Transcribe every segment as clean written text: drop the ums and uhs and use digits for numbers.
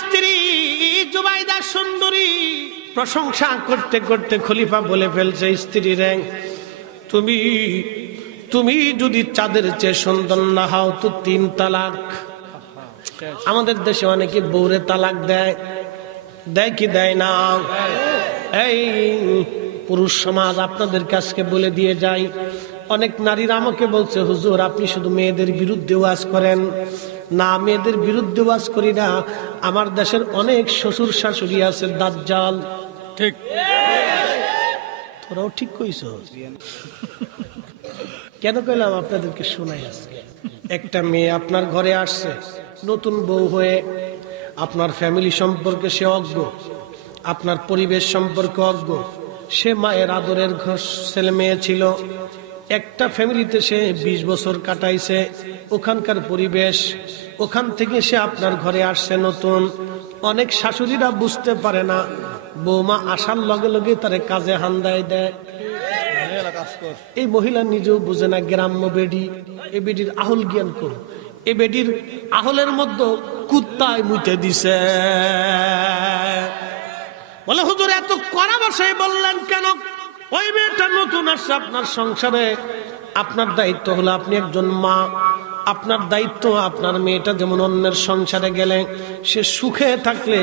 স্ত্রী জুবাইদা সুন্দরী। প্রশংসা করতে করতে খলিফা বলে ফেলছে, স্ত্রী রে, তুমি যদি চাঁদের চেয়ে সুন্দর না হও তো 3 তালাক। আমাদের দেশে অনেকে বউরে তালাক দেয় কি দেয় না? এই পুরুষ সমাজ আপনাদের কাছে বলে দিয়ে যাই, অনেক নারীরা আমাকে বলছে, হুজুর আপনি শুধু মেয়েদের বিরুদ্ধে ওয়াজ করেন। না, মেয়েদের বিরুদ্ধে ওয়াজ করি না। আমার দেশের অনেক শ্বশুর শাশুড়ি আছে দাজ্জাল। ঠিক, তোরাও ঠিক কইছ। কেন কইলাম আপনাদেরকে শোনাই আজকে। একটা মেয়ে আপনার ঘরে আসছে নতুন বউ হয়ে, আপনার ফ্যামিলি সম্পর্কে সে অজ্ঞ, আপনার পরিবেশ সম্পর্কে অজ্ঞ। সে মায়ের আদরের ছেলে মেয়ে ছিল, একটা ফ্যামিলিতে সে 20 বছর কাটাইছে, ওখানকার পরিবেশ, ওখান থেকে সে আপনার ঘরে আসছে নতুন। অনেক শাশুড়িরা বুঝতে পারে না, বৌমা আসার লগে লগে তারে কাজে হান্দায় দেয়। এই মহিলা নিজেও বুঝে না, গ্রাম্য বেডি, এই বেডির আহল জ্ঞান কর, এই বেডির আহলের মধ্যে কুত্তায় মুতে দিছে। বলে হুজুর এত কড়া ভাষায় বললেন কেন? ওই মেয়েটা নতুন আসছে আপনার সংসারে, আপনার দায়িত্ব হলো, আপনি একজন মা, আপনার দায়িত্ব আপনার মেয়েটা যেমন অন্যের সংসারে গেলে সে সুখে থাকলে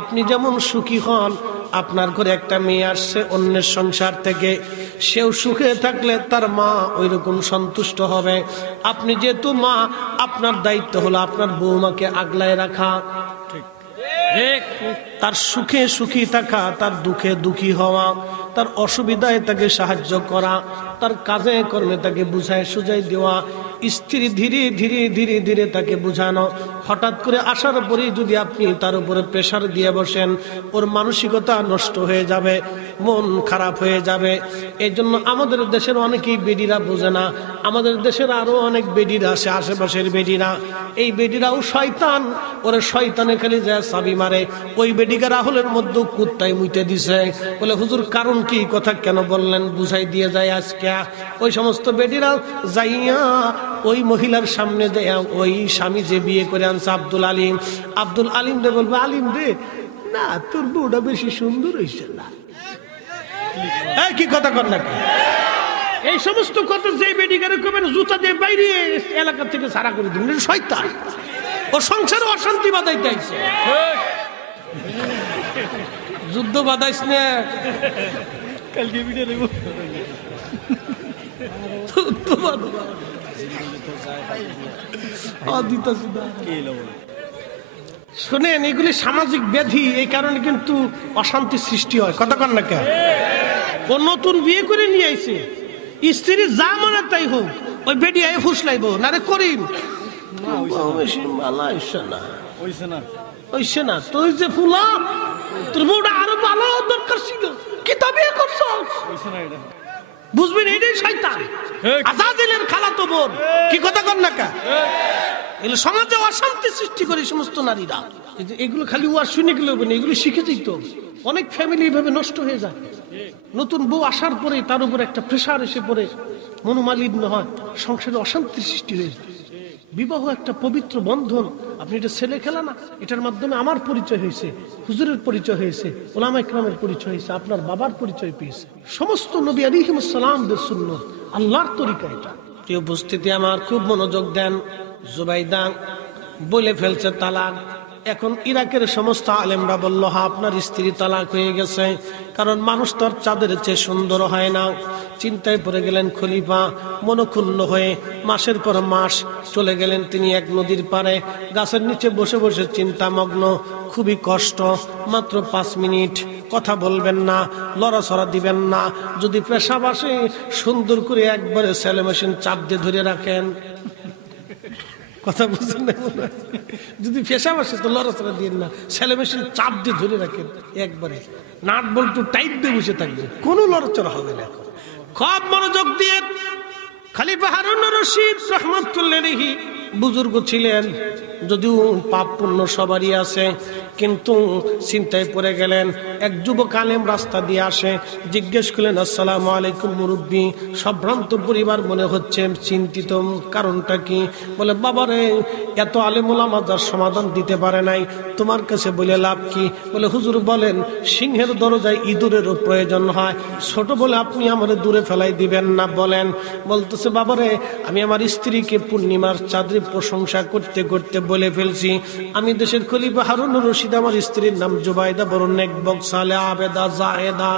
আপনি যেমন সুখী হন, আপনার ঘরে একটা মেয়ে আসছে অন্যের সংসার থেকে, সেও সুখে থাকলে তার মা ওই রকম সন্তুষ্ট হবে। আপনি যেহেতু মা, আপনার দায়িত্ব হলো আপনার বৌমাকে আগলায় রাখা, তার সুখে সুখী থাকা, তার দুঃখে দুঃখী হওয়া, তার অসুবিধায় তাকে সাহায্য করা, তার কাজে কর্মে তাকে বুঝায় সুঝাই দেওয়া। স্ত্রী ধীরে ধীরে ধীরে ধীরে তাকে বুঝানো। হঠাৎ করে আসার পরেই যদি আপনি তার উপরে প্রেসার দিয়ে বসেন, ওর মানসিকতা নষ্ট হয়ে যাবে, মন খারাপ হয়ে যাবে। এই জন্য আমাদের দেশের অনেকেই বেডিরা বোঝে না। আমাদের দেশের আরো অনেক বেডিরা আছে, আশেপাশের বেডিরা, এই বেডিরাও শয়তান, ওরা শয়তানে খালি যায় চাবি মারে। ওই বেডিকা রাহুলের মধ্যে কুত্তায় মুইতে দিছে। বলে হুজুর কারণ কি, কথা কেন বললেন, বুঝাই দিয়ে যায় আজকে। ওই সমস্ত বেডিরা যাইয়া ওই মহিলার সামনে যায়, ওই স্বামী যে বিয়ে করে আনছে আব্দুল আলিম রে বলবে, আলিম রে, না তোর বউটা বেশি সুন্দর হয়েছে না। কি কথা কর নাকি? এই সমস্ত কথা যে বেডিকারে কবেন জুতা দিয়ে বাইরে এলাকা থেকে সারা করে দিন, শয়তান। ও সংসারে অশান্তি বাধাইতে আইছে। যুদ্ধ বাধাইস না, কালকে ভিডিও দেব। শোনেন, এগুলি সামাজিক ব্যাধি, এই কারণে কিন্তু অশান্তির সৃষ্টি হয়। কথা কন না কেন? ও নতুন বিয়ে করে নিয়ে আইছে, স্ত্রী যা মনে তাই হোক, ওই বেডি আয় ফুসলাইব না রে করিম না তুই যে ফুলা, তোর বউটা আরো ভালো দরকার ছিল, কি তবে করছ বুঝবি না, এটাই শয়তান, আজাদিলের খালাতো বোন। কি কথা কন না কা? এগুলো সমাজে অশান্তি সৃষ্টি করে সমস্ত নারীরা। এগুলো খালি ওয়াজ শুনে গেলে হবে না, এগুলো শিখে যেত। অনেক ফ্যামিলি এইভাবে নষ্ট হয়ে যায়। নতুন বউ আসার পরে তার উপর একটা প্রেশার এসে পড়ে, মনোমালিন্য হয়, সংসারে অশান্তির সৃষ্টি হয়ে যায়। বিবাহ একটা পবিত্র বন্ধন, আপনি এটা ছেলে খেলা না। এটার মাধ্যমে আমার পরিচয় হয়েছে, হুজুরের পরিচয় হয়েছে, ওলামা ইকরামের পরিচয় হয়েছে, আপনার বাবার পরিচয় পেয়েছে। সমস্ত নবী আলাইহিস সালামদের সুন্নাত, আল্লাহর তরিকা এটা। প্রিয় উপস্থিতি আমার, খুব মনোযোগ দেন। জুবাইদা বলে ফেলছে তালাক। এখন ইরাকের সমস্ত আলেমরা বলল, হ্যাঁ আপনার স্ত্রী তালাক হয়ে গেছে, কারণ মানুষ তো আর চাঁদের চেয়ে সুন্দর হয় না। চিন্তায় পড়ে গেলেন খলিফা, মনক্ষুণ্ণ হয়ে মাসের পর মাস চলে গেলেন তিনি এক নদীর পাড়ে, গাছের নিচে বসে বসে চিন্তামগ্ন। খুবই কষ্ট, মাত্র 5 মিনিট কথা বলবেন না, লড়াছড়া দিবেন না। যদি পেশাব আসে সুন্দর করে একবারে সেলাই মেশিন চাপ দিয়ে ধরে রাখেন। কথা বুঝছেন না? যদি পেশাব আসে তো লড়াছড়া দিন না, সেলাই মেশিন চাপ দিয়ে ধরে রাখেন, একবারে নাট বল্টু টাইট দিয়ে বসে থাকবে, কোনো লড়াচড়া হবে না। খুব মনোযোগ দিয়ে খলিফা হারুন রশিদ রাহমাতুল্লাহি আলাইহি বুজুর্গ ছিলেন, যদিও পাপ পুণ্য সবারই আছে, কিন্তু চিন্তায় পড়ে গেলেন। এক যুবক আলেম রাস্তা দিয়ে আসে, জিজ্ঞেস করলেন, আসসালামু আলাইকুম মুরব্বী। সম্ভ্রান্ত পরিবার মনে হচ্ছে, চিন্তিত, কারণটা কি? বলে, বাবারে, এত আলেম ওলামা যার সমাধান দিতে পারে নাই, তোমার কাছে বলে লাভ কি? বলে, হুজুর বলেন, সিংহের দরজায় ইঁদুরেরও প্রয়োজন হয়, ছোট বলে আপনি আমার দূরে ফেলাই দিবেন না বলেন? বলতেছে, বাবারে, আমি আমার স্ত্রীকে পূর্ণিমার চাঁদের প্রশংসা করতে করতে বলে ফেলছি, আমি দেশের খলিফা হারুনুর রশিদ, আমার স্ত্রীর নাম জুবাইদা, বড় নেকবক, সালেহা, আবেদা, জাহেদা।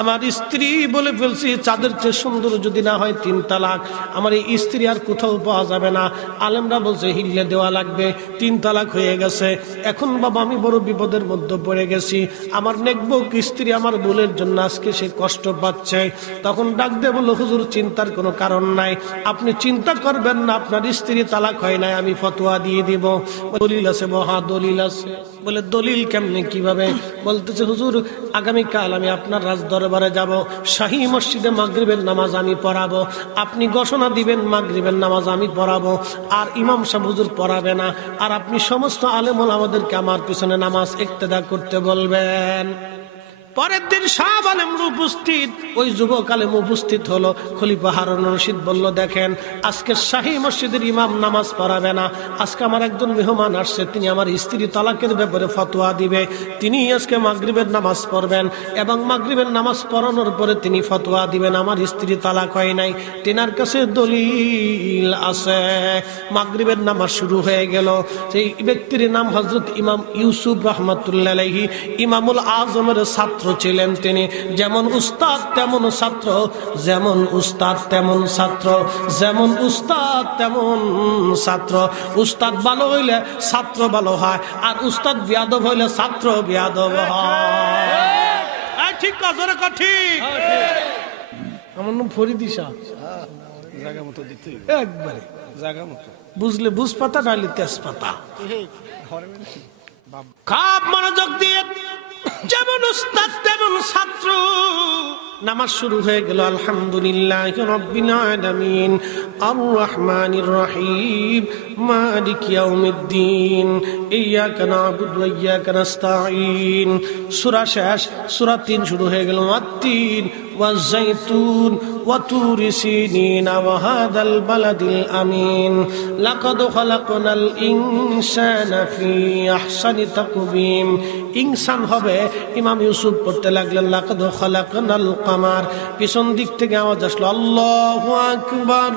আমার স্ত্রী বলে ফেলছি, চাঁদের চেয়ে সুন্দর যদি না হয় 3 তালাক। আমার এই স্ত্রী আর কোথাও পাওয়া যাবে না। আলেমরা বলছে হিল্লে দেওয়া লাগবে, 3 তালাক হয়ে গেছে। এখন বাবা আমি বড় বিপদের মধ্যে পড়ে গেছি, আমার নেকবক স্ত্রী আমার ভুলের জন্য আজকে সে কষ্ট পাচ্ছে। তখন ডাক দিয়ে বলল, হুজুর চিন্তার কোনো কারণ নাই, আপনি চিন্তা করবেন না, আপনার স্ত্রী তালাক হয় নাই, আমি ফতোয়া দিয়ে দিব। দলিল আছে? মহা দলিল আছে। বলে, দলিল কেমনে, কিভাবে? বলতেছে, হুজুর আগামীকাল আমি আপনার রাজ দরবারে যাব, শাহী মসজিদে মাগরিবের নামাজ আমি পড়াবো, আপনি ঘোষণা দিবেন মাগরিবের নামাজ আমি পড়াবো, আর ইমাম সাহেব হুজুর পড়াবে না, আর আপনি সমস্ত আলেম ওলামাদেরকে আমার পিছনে নামাজ ইক্তেদা করতে বলবেন। পরের দিন সব আলেমরা উপস্থিত, ওই যুবক আলেম উপস্থিত হলো। খলিফা হারুন রশিদ বলল, দেখেন, আজকে শাহী মসজিদের ইমাম নামাজ পড়াবে না, আজকে আমার একজন মেহমান আসছে, তিনি আমার স্ত্রী তালাকের ব্যাপারে ফতোয়া দিবে, তিনি আজকে মাগরিবের নামাজ পড়বেন, এবং মাগরিবের নামাজ পড়ানোর পরে তিনি ফতোয়া দিবেন আমার স্ত্রী তালাক হয় নাই, তিনার কাছে দলিল আছে। মাগরিবের নামাজ শুরু হয়ে গেল। সেই ব্যক্তির নাম হযরত ইমাম ইউসুফ রাহমাতুল্লাহ আলাইহি, ইমামুল আজমের ছাত্র ছিলেন তিনি। যেমন উস্তাদ তেমন ছাত্র, যেমন উস্তাদ তেমন ছাত্র, যেমন উস্তাদ তেমন ছাত্র। উস্তাদ ভালো হইলে ছাত্র ভালো হয়, আর উস্তাদ বিয়াদব হইলে ছাত্র বিয়াদব হয়। ঠিক কথা, ঠিক। আমার নাম ফরিদি শাহ। জায়গা মতো দিতে একবারে জায়গা মতো, বুঝলে বুঝ পাতা, নাইলে তেজপাতা। খুব মনোযোগ দিয়ে, যেমন উস্তাদ তেমন ছাত্র। নামাজ শুরু হয়ে গেল। আলহামদুলিল্লাহি রাব্বিল আলামিন, আর রহমানির রহিম, মালিক ইয়াউমিদ্দিন, ইয়্যাকা না'বুদু ওয়া ইয়্যাকা নাস্তাঈন। সূরা শেষ, সূরা 3 শুরু হয়ে গেল। ওয়াত-তিন ওয়াজ-যাইতুন ওয়া তুরি সিনিন ওয়া হাদাল বালাদিল আমিন, লাকাদ খালাকনাল ইনসানা ফি আহসানি তাকওয়িম। ইনসান হবে, ইমাম ইউসুফ পড়তে লাগলেন, লাকাদ খালাকনাল কামার। পিছন দিক থেকে আওয়াজ আসলো, আল্লাহু আকবার।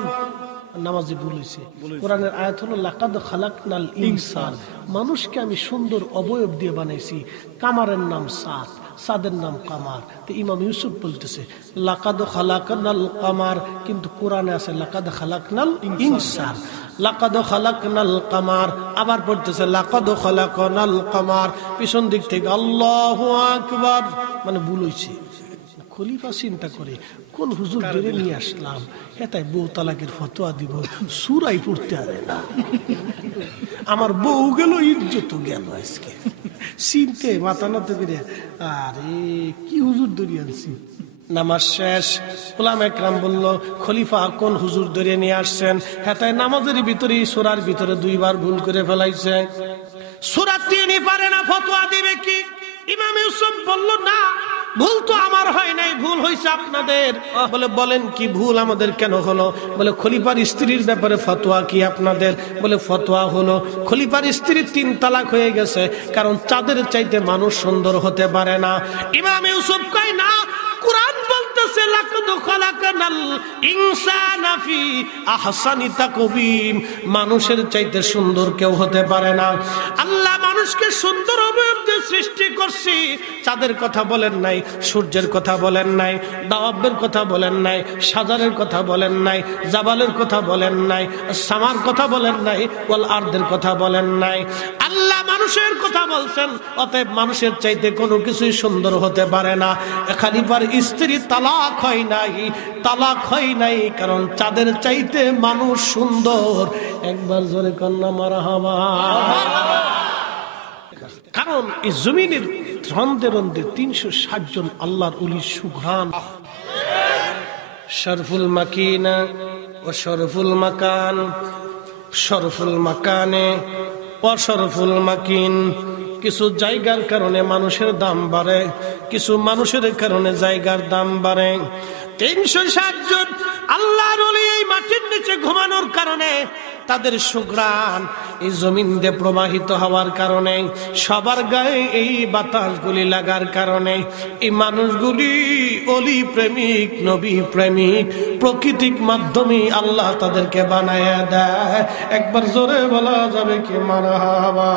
নামাজে ভুল হয়েছে। কোরআনের আয়াত হলো, লাকাদ খালাকনাল ইনসান, মানুষকে আমি সুন্দর অবয়ব দিয়ে বানাইছি। কামারের নাম সাদ, সাদের নাম কামার। তো ইমাম ইউসুফ বলতেছে, লাকাদ খালাকনাল কামার, কিন্তু কোরআনে আছে লাকাদ খালাকনাল ইনসান। লাকাদ খালাকনাল কামার, আবার পড়তেছে লাকাদ খালাকনাল কামার। পিছন দিক থেকে আল্লাহু আকবার, মানে ভুল হয়েছে। খলিফা চিন্তা করে, কোন হুজুর ধরে নিয়ে আসলাম, এটাই বউ তালাকের ফতোয়া দিব, সূরাই পড়তে পারে না, আমার বউ গেল, ইজ্জত গেল আজকে। চিনতে মাথা নত করে, আরে কি হুজুর ধরে আনছি। নামাজ শেষ। উলামা একরাম বলল, খলিফা কোন হুজুর ধরে নিয়ে আসছেন? হেতায় নামাজের ভিতরে, সূরার ভিতরে 2 বার ভুল করে ফেলাইছে। সূরা 3 পারে না, ফতোয়া দিবে কি? ইমাম ইউসুফ বলল, না, ভুল তো আমার হয় নাই, ভুল হয়েছে আপনাদের। বলে, বলেন কি ভুল আমাদের কেন হলো? বলে, খলিফার স্ত্রীর ব্যাপারে ফতোয়া কি আপনাদের? বলে, ফতোয়া হলো খলিফার স্ত্রীর 3 তালাক হয়ে গেছে, কারণ চাঁদের চাইতে মানুষ সুন্দর হতে পারে না। ইমাম ইউসুফ কয়, না, কুরআন বলতেছে লাকাদ খালাকনাল ইনসানা ফি আহসানি তাকওয়িম, মানুষের চাইতে সুন্দর কেউ হতে পারে না। আল্লাহ মানুষকে সুন্দর অবয়ব দিয়ে সৃষ্টি করছে। চাঁদের কথা বলেন নাই, সূর্যের কথা বলেন নাই, দাওয়াবের কথা বলেন নাই, সাজারের কথা বলেন নাই, জাবালের কথা বলেন নাই, সামার কথা বলেন নাই, ওয়াল আরদের কথা বলেন নাই। আল্লাহ মানুষের কথা বলছেন। অতএব মানুষের চাইতে কোনো কিছুই সুন্দর হতে পারে না। খলিফার স্ত্রী তালাক হয় নাই, তালাক হয় নাই কারণ চাঁদের চাইতে মানুষ সুন্দর। একবার জোরে কন্যা মারহাবা। কারণ এই জমিনের রন্ধে রন্ধে 360 জন আল্লাহর ওলি সুঘ্রাণ। শরফুল মাকিনা ও শরফুল মাকান, শরফুল মাকানে অশরফুল মাকিন। কিছু জায়গার কারণে মানুষের দাম বাড়ে, কিছু মানুষের কারণে জায়গার দাম বাড়ে। 360 জন আল্লাহর ওলি এই মাটির নিচে ঘুমানোর কারণে তাদের সুঘ্রাণ এই জমিন দিয়ে প্রবাহিত হওয়ার কারণে, সবার গায়ে এই বাতাসগুলি লাগার কারণে এই মানুষগুলি অলি প্রেমিক, নবী প্রেমিক, প্রকৃতিক মাধ্যমে আল্লাহ তাদেরকে বানায়া দেয়। একবার জোরে বলা যাবে কি মারহাবা।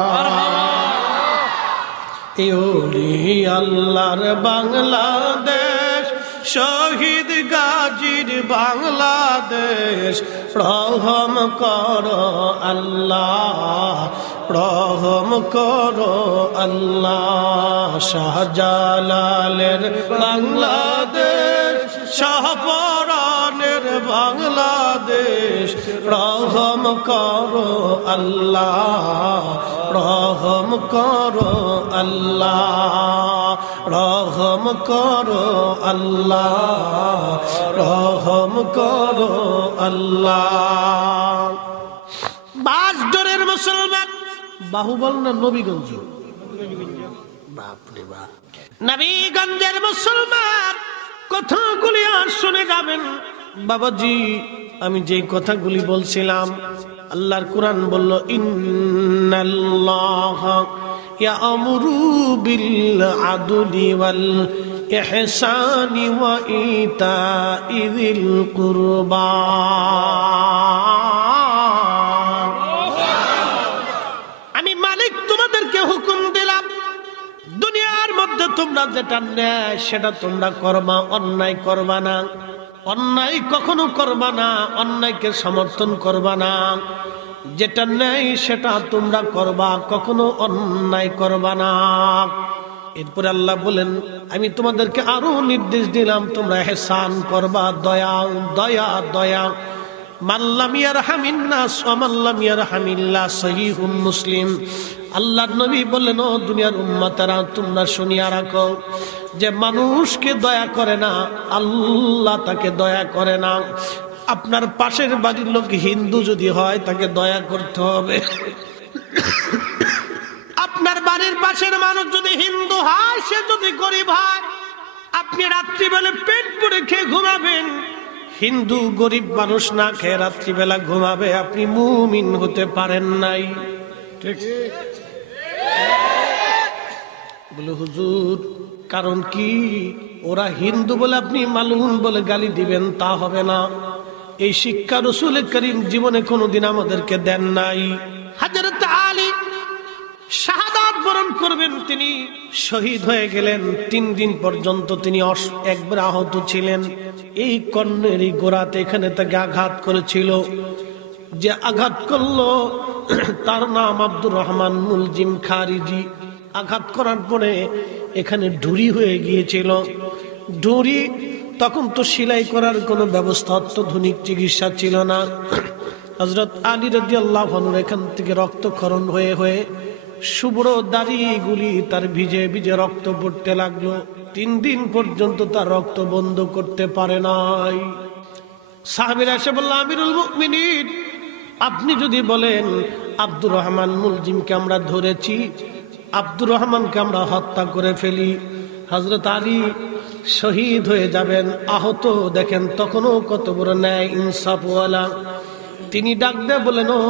এই অলি আল্লাহর বাংলাদেশ, শহীদ গাজীর বাংলাদেশ, রহম করো আল্লাহ, রহম করো আল্লাহ। শাহজালালের বাংলাদেশ, শাহপরানের বাংলাদেশ, রহম করো আল্লাহ, রহম করো আল্লাহ, রহম করো আল্লাহ, রহম করো আল্লাহ। বাসডোরের মুসলমান, বাহুবল না নবীগঞ্জ? বাপরে বাপ, নবীগঞ্জের মুসলমান কথাগুলি আর শুনে যাবেন। বাবাজি, আমি যে কথাগুলি বলছিলাম, আল্লাহর কোরআন বলল ইন্নাল্লাহ ইয়ামুরু বিল আদলি ওয়াল ইহসানি ওয়া ইতাইযিল কুরবা। আমি মালিক তোমাদেরকে হুকুম দিলাম, দুনিয়ার মধ্যে তোমরা যেটা নেয় সেটা তোমরা করবা, অন্যায় করবা না। অন্যায় কখনো করবা না, অন্যায়কে সমর্থন করবা না। যেটা নেই সেটা তোমরা করবা, কখনো অন্যায় করবা না। এরপরে আল্লাহ বলেন, আমি তোমাদেরকে আরো নির্দেশ দিলাম, তোমরা ইহসান করবা, দয়া দয়া দয়া। মাল্লাম ইয়ারহামিন নাস ওয়া মাল্লাম ইয়ারহামিল্লাহ, সহিহুম মুসলিম। আল্লাহর নবী বললেন, ও দুনিয়ার উম্মতেরা, তোমরা শুনিয়া রাখো, যে মানুষকে দয়া করে না, আল্লাহ তাকে দয়া করে না। আপনার পাশের বাড়ির লোক হিন্দু যদি হয়, তাকে দয়া করতে হবে। আপনার বাড়ির পাশের মানুষ যদি হিন্দু হয়, সে যদি গরিব হয়, আপনি রাত্রিবেলা পেট পুড়ে খেয়ে ঘুমাবেন। হিন্দু গরিব মানুষ না খেয়ে রাত্রিবেলা ঘুমাবে, আপনি মুমিন হতে পারেন নাই। ঠিক বলে হুজুর, কারণ কি? ওরা হিন্দু বলে আপনি মালউন বলে গালি দিবেন, তা হবে না। এই শিক্ষা রাসূল করিম জীবনে কোনোদিন আমাদেরকে দেন নাই। হযরত আলী শাহাদাত বরণ করবেন, তিনি শহীদ হয়ে গেলেন। 3 দিন পর্যন্ত তিনি একবার আহত ছিলেন। এই কর্ণের এই গোড়াতে এখানে তাকে আঘাত করেছিল। যে আঘাত করলো তার নাম আব্দুর রহমান মুলজিম খারিজি। আঘাত করার পরে এখানে ঢুরি হয়ে গিয়েছিল। ঢুরি তখন তো সেলাই করার কোনো ব্যবস্থা, অত্যাধুনিক চিকিৎসা ছিল না। হযরত আলী রাদিয়াল্লাহু আনহু এখান থেকে রক্তক্ষরণ হয়ে হয়ে শুভ্র দাড়িগুলি তার ভিজে ভিজে রক্ত পড়তে লাগলো। 3 দিন পর্যন্ত তার রক্ত বন্ধ করতে পারে নাই। সাহাবীরা এসে বলল, আমিরুল মুমিনিন, আপনি যদি বলেন আব্দুর রহমান মুলজিমকে আমরা ধরেছি, আব্দুর রহমানকে আমরা হত্যা করে ফেলি, হযরত আলী শহীদ হয়ে যাবেন, আহত দেখেন তখনও কত বড় ন্যায় ইনসাফওয়ালা। তিনি ডাক দিয়ে বলেন, ও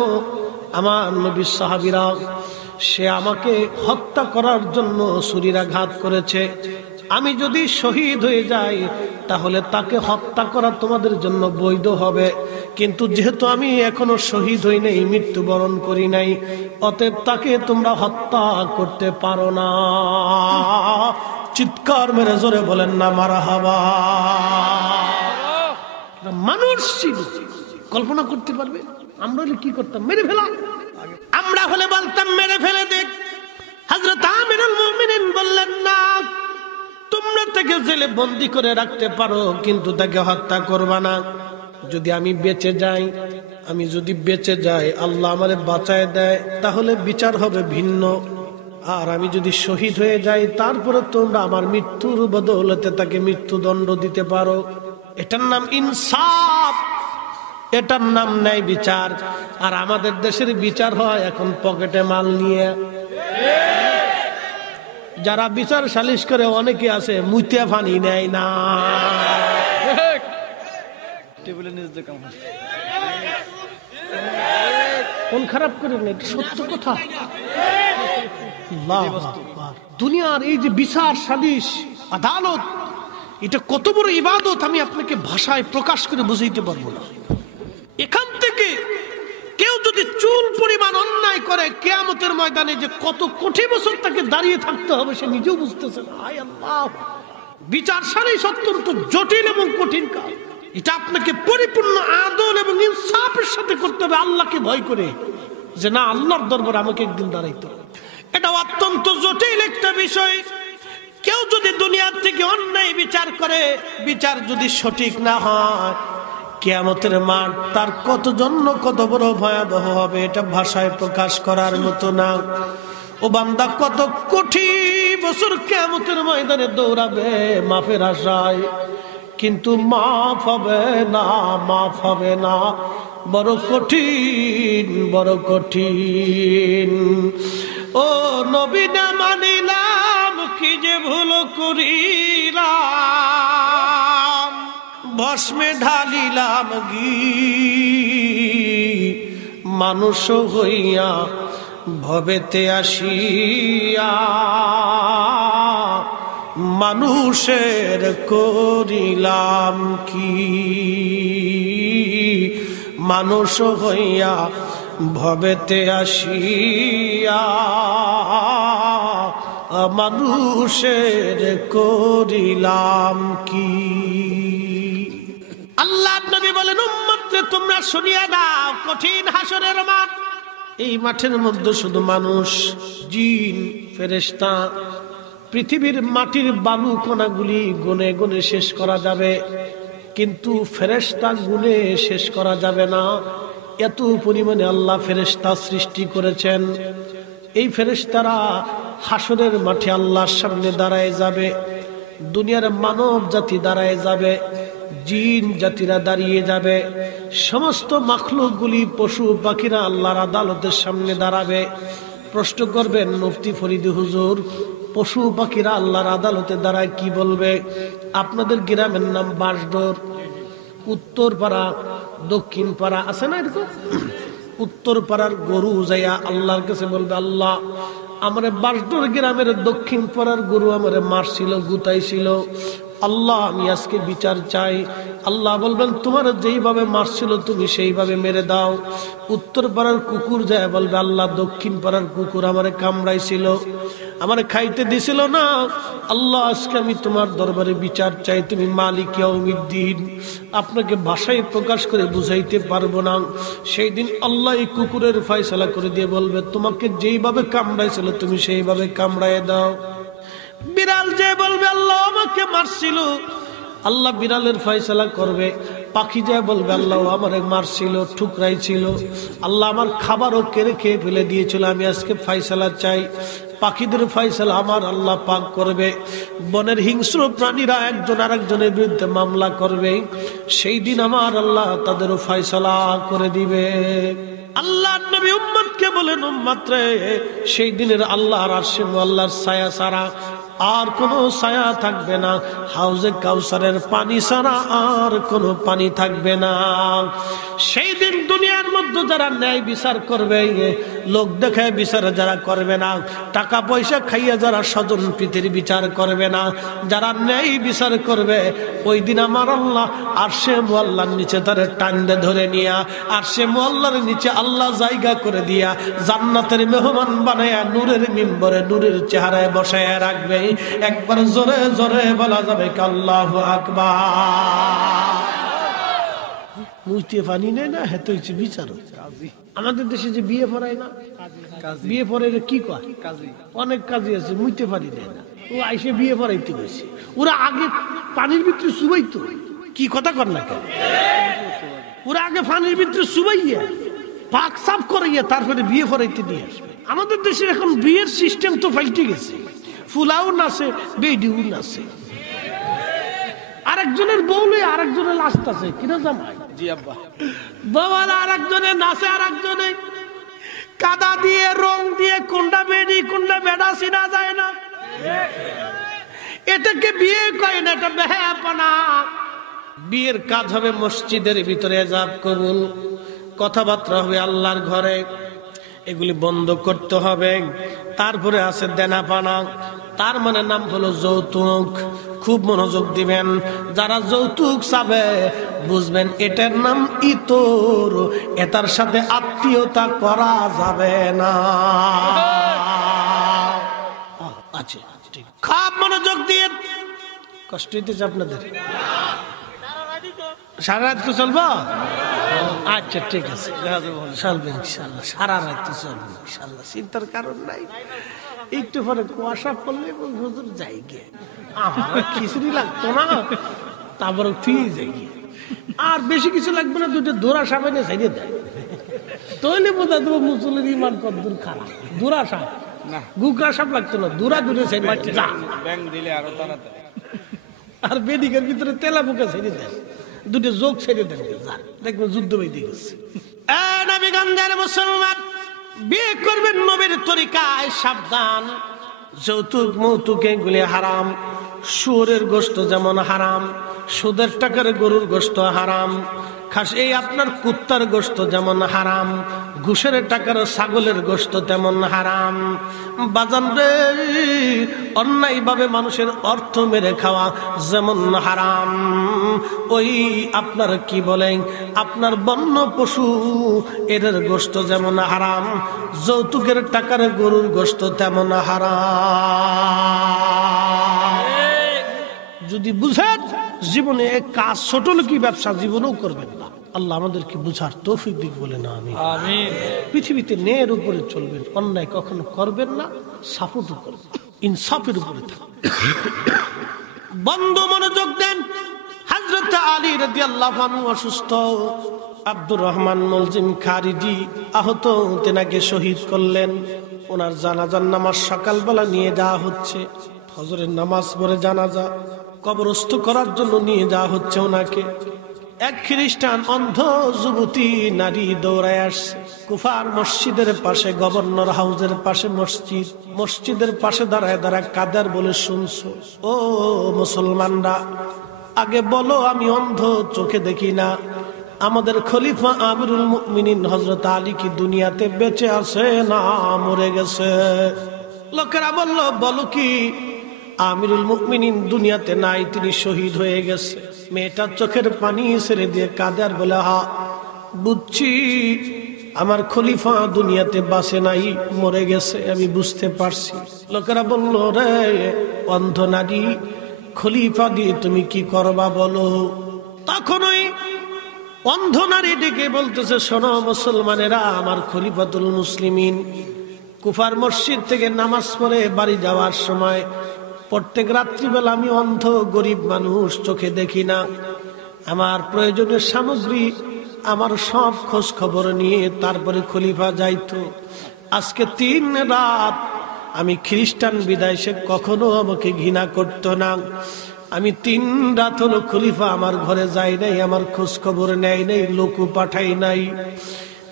আমার নবীর সাহাবীরা, সে আমাকে হত্যা করার জন্য ছুরিরাঘাত করেছে। আমি যদি শহীদ হয়ে যাই তাহলে তাকে হত্যা করা তোমাদের জন্য বৈধ হবে, কিন্তু যেহেতু আমি এখনো শহীদ হই নাই, মৃত্যুবরণ করি নাই, অতএব তাকে তোমরা হত্যা করতে পারো না। চিৎকার মেরে জোরে বলেন না মারহাবা। মানুষ ছিল, কল্পনা করতে পারবে? আমরা হলে কি করতাম? মেরে ফেলা। আমরা হলে বলতাম মেরে ফেলে দেখ। হযরত আমিরুল মুমিনিন বললেন, না, তোমরা তাকে জেলে বন্দি করে রাখতে পারো, কিন্তু তাকে হত্যা করবা না। যদি আমি বেঁচে যাই, আল্লাহ আমারে বাঁচায় দেয়, তাহলে বিচার হবে ভিন্ন। আর আমি যদি শহীদ হয়ে যাই, তারপরে তোমরা আমার মৃত্যুর বদৌলতে তাকে মৃত্যুদণ্ড দিতে পারো। এটার নাম ইনসাফ। এটার নাম নাই বিচার। আর আমাদের দেশের বিচার হয় এখন পকেটে মাল নিয়ে। যারা বিচার সালিশ করে অনেকে আছে মুইতে ফানি নেয় না। টেবিলের নিচে যে কাম হয়। কোন খারাপ করে না, এটা সত্য কথা। আল্লাহু আকবার। দুনিয়ার এই যে বিচার সালিশ আদালত, এটা কত বড় ইবাদত আমি আপনাকে ভাষায় প্রকাশ করে বুঝাইতে পারবো না। এখান থেকে কেউ যদি চুল পরিমাণ অন্যায় করে, কিয়ামতের ময়দানে যে কত কোটি বছর তাকে দাঁড়িয়ে থাকতে হবে সে নিজেও বুঝতেছে না। হায় আল্লাহ, বিচার সালিশ অত্যন্ত জটিল এবং কঠিন কাজ। এটা আপনাকে পরিপূর্ণ আদল এবং ইনসাফের সাথে করতে হবে, আল্লাহকে ভয় করে, যে না আল্লাহর দরবারে আমাকে একদিন দাঁড়াইতে হবে। এটা অত্যন্ত জটিল একটা বিষয়। কেউ যদি দুনিয়ার থেকে অন্যায় বিচার করে, বিচার যদি সঠিক না হয়, কিয়ামতের মাঠ তার কত জন্য কত বড় ভয়াবহ হবে, এটা ভাষায় প্রকাশ করার মতো না। ও বান্দা কত কোটি বছর কিয়ামতের ময়দানে দৌড়াবে মাফের আশায়, কিন্তু মাফ হবে না, মাফ হবে না। বড় কঠিন, বড় কঠিন। ও নবী না মানিলাম, কি যে ভুল করিলাম, ভস্মে ঢালিলাম ঘি, মানুষ হইয়া ভবেতে আসিয়া, মানুষের করিলাম কি, মানুষ হইয়া ভবেতে আসিয়া, মানুষের করিলাম কি। আল্লাহ নবী বলেন, উম্মত তোমরা শুনিয়া দাও, কঠিন হাসরের মাঠ। এই মাঠের মধ্যে শুধু মানুষ, জিন, ফেরেশতা, পৃথিবীর মাটির বালু কণাগুলি গুনে গুনে শেষ করা যাবে, কিন্তু ফেরেশতা গুনে শেষ করা যাবে না। এত পরিমাণে আল্লাহ ফেরেশতা সৃষ্টি করেছেন। এই ফেরেশতারা হাসরের মাঠে আল্লাহর সামনে দাঁড়ায় যাবে। দুনিয়ার মানব জাতি দাঁড়ায় যাবে, জিন জাতিরা দাঁড়িয়ে যাবে, সমস্ত মাখলুকগুলি, পশু পাখিরা আল্লাহর আদালতের সামনে দাঁড়াবে। প্রশ্ন করবেন মুফতি ফরিদি হুজুর, পশু পাখিরা আল্লাহর আদালতে দাঁড়ায় কি বলবে? আপনাদের গ্রামের নাম বাঁশডোর, উত্তর পাড়া, দক্ষিণ পাড়া আছে না এরকম? উত্তর পাড়ার গরু যাইয়া আল্লাহর কাছে বলবে, আল্লাহ আমার বাঁশডোর গ্রামের দক্ষিণ পাড়ার গরু আমার মারছিল, গুতাইছিল, আল্লাহ আমি আজকে বিচার চাই। আল্লাহ বলবেন, তোমার যেইভাবে মারছিল তুমি সেইভাবে মেরে দাও। উত্তর পাড়ার কুকুর যায় বলবে, আল্লাহ দক্ষিণ পাড়ার কুকুর আমারে কামড়াইছিল, আমারে খাইতে দিছিল না, আল্লাহ আজকে আমি তোমার দরবারে বিচার চাই, তুমি মালিক ইয়াউমিদ্দিন। আপনাকে ভাষায় প্রকাশ করে বুঝাইতে পারবো না। সেই দিন আল্লাহ এই কুকুরের ফয়সালা করে দিয়ে বলবে, তোমাকে যেইভাবে কামড়াইছিল তুমি সেইভাবে কামড়ায় দাও। বিড়াল যে বলবে, আল্লাহ আমাকে মারছিল, আল্লাহ বিড়ালের ফয়সালা করবে। পাখি যা বলবে, আল্লাহ আমারে মারছিল, ঠুকরাইছিল, আল্লাহ আমার খাবারও কেড়ে খেয়ে ফেলে দিয়েছিল, আমি আজকে ফয়সালা চাই। পাখিদের ফয়সালা আমার আল্লাহ পাক করবে। বনের হিংস্র প্রাণীরা একজন আরেকজনের বিরুদ্ধে মামলা করবে, সেই দিন আমার আল্লাহ তাদেরও ফয়সালা করে দিবে। আল্লাহ নবী উম্মতকে বলেন, উম্মত রে, সেই দিনের আল্লাহর আরশে আল্লাহর ছায়া ছাড়া আর কোনো ছায়া থাকবে না, হাউজে কাউসারের পানি ছাড়া আর কোনো পানি থাকবে না। সেই দিন দুনিয়ার মধ্যে যারা ন্যায় বিচার করবে, লোক দেখায় বিচার যারা করবে না, টাকা পয়সা খাইয়া যারা স্বজন প্রীতির বিচার করবে না, যারা ন্যায় বিচার করবে, ওই দিন আমার আল্লাহ আরশে মুআল্লার নিচে তারে টান্ডে ধরে নিয়া, আরশে মুআল্লার নিচে আল্লাহ জায়গা করে দিয়া জান্নাতের মেহমান বানায়া নূরের মিম্বরে নূরের চেহারায় বসায় রাখবে। একবার জোরে জোরে বলা যাবে আল্লাহু আকবার। মুইতে পানি নেই না, হেতে হচ্ছে বিচার। আমাদের দেশে যে বিয়ে পড়ায় না, বিয়ে পড়াইলে কি কয়? অনেক কাজী আছে, মুইতে পানি নেয় না, ও আইসে বিয়ে পড়াইতে গেছে। ওরা আগে পানির ভিতরে চুবাইতো, কি কথা কর না কেন? ওরা আগে পানির ভিতরে চুবাইয়া পাক সাফ করাইয়া তারপরে বিয়ে পড়াইতে নিয়ে আসবে। আমাদের দেশে এখন বিয়ের সিস্টেম তো পাল্টে গেছে, ফুলাও নাচে, বেডিও নাচে, আরেকজনের বউলে আরেকজনের লাস্ট আছে, কিনা জামাই জি আব্বা। বাবারা আর একজনে নাচে, আর একজনে কাদা দিয়ে রং দিয়ে কোনটা বেডি কোনটা বেডা চিনা যায় না। এটাকে বিয়ে কয় না, এটা বেহায়াপনা। বিয়ের কাজ হবে মসজিদের ভিতরে, যাব কবুল, কথাবার্তা হবে আল্লাহর ঘরে, এগুলি বন্ধ করতে হবে। তারপরে আছে দেনাপানা, তার মানে নাম হলো যৌতুক। খুব মনোযোগ দিবেন, যারা যৌতুক চাবে বুঝবেন এটার নাম ইতর, এটার সাথে আত্মীয়তা করা যাবে না। আচ্ছা ঠিক, খুব মনোযোগ দিয়ে, কষ্ট হইতেছে আপনাদের? সারা রাত তো চলবো? আচ্ছা ঠিক আছে, চলবে ইনশাল্লাহ, সারা রাত তো চলবে ইনশাল্লাহ, চিন্তার কারণ নাই। একটু পরে কুয়াশা পড়লে হুজুর যাই গিয়ে, আমার খিচুড়ি লাগতো না, তারপরে ফিরে যাই গিয়ে, আর বেশি কিছু লাগবে না, দুটো দোরা সাবানে ছাড়িয়ে দেয়, তৈলে বোঝা দেবো মুসলিম ইমান কদ্দুর খারাপ। দোরা সাপ না, গুকরা সাপ লাগতো না, দোরা দূরে ছাড়িয়ে যা, ব্যাংক দিলে আরো তাড়াতাড়ি। আর বেদিকের ভিতরে তেলা বুকা ছেড়ে দেয়, দুটো যোগ ছেড়ে দেন, দেখবেন যুদ্ধ বেঁধে গেছে। নবীগঞ্জের মুসলমান, বিয়ে করবেন নবীর তরিকায়, সাবধান। যৌতুক মৌতুক এগুলি হারাম। শুয়োরের গোশত যেমন হারাম, সুদের টাকার গরুর গোশত হারাম, খাস এই আপনার কুত্তার গোশত যেমন হারাম, ঘুষের টাকার ছাগলের গোশত তেমন হারাম। বাজান রে, অন্যায় ভাবে মানুষের অর্থ মেরে খাওয়া যেমন হারাম, ওই আপনার কি বলেন, আপনার বন্য পশু এদের গোশত যেমন হারাম, যৌতুকের টাকার গরুর গোশত তেমন হারাম। যদি বুঝেন জীবনে এক কাজ, ছোট লোকি ব্যবসা জীবনেও করবেন না। আল্লাহ আমাদেরকে বুঝার তৌফিক দিক বলে না আমিন। পৃথিবীতে ন্যায়ের উপরে চলবেন, অন্যায় কখনো করবেন না, সাপোর্ট করবেন, ইনসাফের উপরে থাকবেন। বন্ধু মনোযোগ দেন, হযরত আলী রাদিয়াল্লাহু আনহু অসুস্থ, আব্দুর রহমান মুলজিম খারিজি আহত, তেনাকে শহীদ করলেন। ওনার জানাজার নামাজ সকালবেলা নিয়ে যাওয়া হচ্ছে, ফজরের নামাজ পড়ে জানাজা কবরস্থ করার জন্য নিয়ে যাওয়া হচ্ছে ওনাকে। এক খ্রিস্টান অন্ধ যুবতী নারী দৌড়ায় আসছে। কুফার মসজিদের পাশে, গভর্নর হাউসের পাশে মসজিদ, মসজিদের পাশে দাঁড়ায় দাঁড়ায় কাদার বলে, শুনছো ও মুসলমানরা, আগে বলো আমি অন্ধ, চোখে দেখি না, আমাদের খলিফা আমিরুল মুমিনিন হযরত আলী কি দুনিয়াতে বেঁচে আছে না মরে গেছে? লোকেরা বলল, বলো কি, আমিরুল মুমিনিন দুনিয়াতে নাই, তিনি শহীদ হয়ে গেছে। মেয়েটা চোখের পানি ছেড়ে দিয়ে কাঁদে আর বলে, হা বুঝছি, আমার খলিফা দুনিয়াতে বাঁচে নাই, মরে গেছে, আমি বুঝতে পারছি। লোকেরা বলল, রে অন্ধ নারী, খলিফা দিয়ে তুমি কি করবা বলো? তখন ওই অন্ধ নারী ডেকে বলতেছে, শোনো মুসলমানেরা, আমার খলিফাতুল মুসলিমিন কুফার মসজিদ থেকে নামাজ পড়ে বাড়ি যাওয়ার সময় প্রত্যেক রাত্রিবেলা, আমি অন্ধ গরিব মানুষ, চোখে দেখি না, আমার প্রয়োজনীয় সামগ্রী, আমার সব খোঁজ খবর নিয়ে তারপরে খলিফা যাইতো। আজকে 3 রাত আমি খ্রিস্টান বিদায়, সে কখনো আমাকে ঘৃণা করতো না। আমি 3 রাত হলো খলিফা আমার ঘরে যাই নাই, আমার খোঁজ খবর নেয় নাই, লোকও পাঠাই নাই।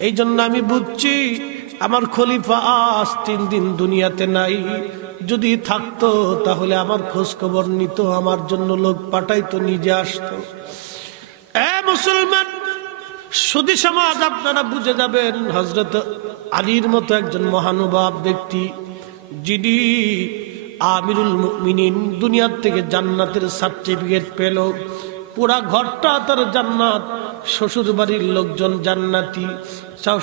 এই জন্য আমি বুঝছি আমার খলিফা আজ 3 দিন দুনিয়াতে নাই। যদি থাকতো তাহলে আমার খোঁজ খবর নিত, আমার জন্য লোক পাঠাইতো, নিজে আসতো। মুসলমান সুধী সমাজ, আপনারা বুঝে যাবেন, হযরত আলীর মতো একজন মহানুভাব ব্যক্তি, যিনি আমিরুল মুমিনিন, দুনিয়ার থেকে জান্নাতের সার্টিফিকেট পেল, পুরা ঘরটা তার জান্নাত, শ্বশুর বাড়ির লোকজন জান্নাতি,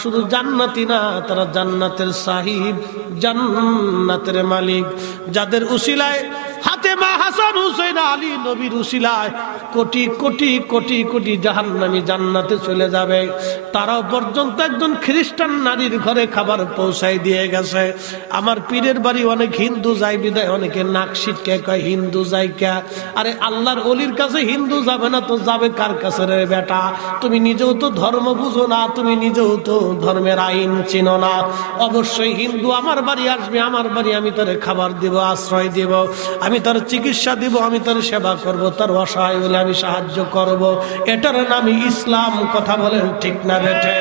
শুধু জান্নাতি না, তারা জান্নাতের সাহিব, জান্নাতের মালিক, যাদের উসিলায় ফাতেমা, হাসান, হুসাইন, আলী নবীর উসিলায় কোটি কোটি কোটি কোটি জাহান্নামী জান্নাতে চলে যাবে, তারাও পর্যন্ত একজন খ্রিস্টান নারীর ঘরে খাবার পৌঁছাই দিয়ে গেছে। আমার পীরের বাড়ি অনেক হিন্দু যাই বিদায় অনেকে নাক সিটকে কয় হিন্দু যাই কে? আরে আল্লাহর অলির কাছে হিন্দু যাবে না তো যাবে কার কাছে রে বেটা? তুমি নিজেও তো ধর্ম বুঝো না, তুমি নিজেও তো ধর্মের আইন চিনো না। অবশ্যই হিন্দু আমার বাড়ি আসবে, আমার বাড়ি আমি তারে খাবার দিব, আশ্রয় দিব, আমি আমি তার চিকিৎসা দিব, আমি তার সেবা করব, তার অসহায় হলে আমি সাহায্য করব। এটার নামই ইসলাম। কথা বলেন ঠিক না বেঠে?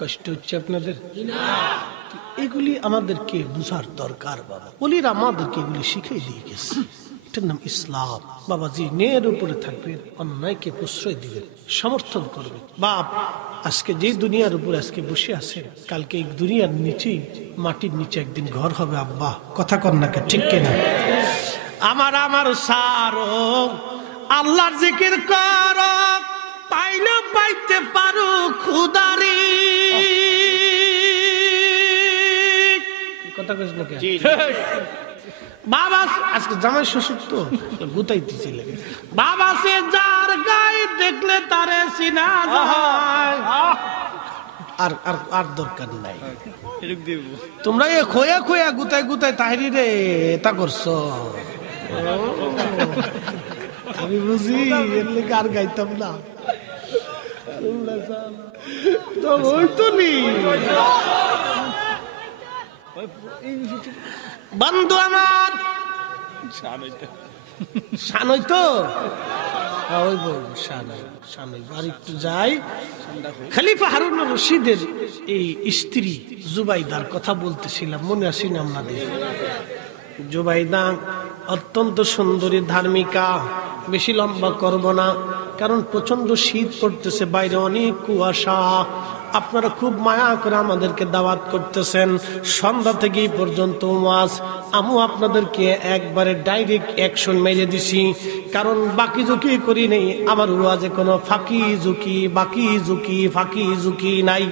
কষ্ট হচ্ছে আপনাদের? এগুলি আমাদেরকে বুঝার দরকার বাবা। ওলিরা আমাদেরকে এগুলি শিখিয়ে দিয়ে গেছে। এটার নাম ইসলাম। বাবাজি ন্যায়ের উপরে থাকবেন, অন্যায়কে প্রশ্রয় দিবেন, সমর্থন করবেন। বাপ আজকে যে দুনিয়ার উপরে আজকে বসে আছে, কালকে এই দুনিয়ার নিচেই মাটির নিচে একদিন ঘর হবে। আব্বা কথা কর না, ঠিক কিনা? আমার সারো আল্লাহর জিকির কর, পাইলে পাইতে পারো খুদারি। কথা কইস না কে? বাবা আজকে জামাই শ্বশুর তো গুতাইতেছি লাগে। বাবা সে যার গায়ে দেখলে তারে চিনা যায়। আর আর আর দরকার নাই। তোমরা এ খোয়া খোয়া গুতাই গুতাই তাহিরি রে তা করছো। আমি বুঝি এর লেগে আর গাইতাম না। বন্ধু আমার শানই তো আর একটু যাই। খলিফা হারুন রশিদের এই স্ত্রী জুবাইদার কথা বলতেছিলাম, মনে আসি না আমাদের? জুবাইদা অত্যন্ত সুন্দরী, ধার্মিকা। বেশি লম্বা করব না, কারণ প্রচন্ড শীত পড়তেছে, বাইরে অনেক কুয়াশা। আপনারা খুব মায়া করে আমাদেরকে দাওয়াত করতেছেন, সন্ধ্যা থেকে এই পর্যন্ত ওয়াজ। আমি আপনাদেরকে একবারে ডাইরেক্ট অ্যাকশন মেরে দিছি, কারণ বাকি ঝুঁকি করি নেই। আমার ওয়াজে কোনো ফাঁকি ঝুঁকি, বাকি ঝুঁকি, ফাঁকি ঝুঁকি নাই।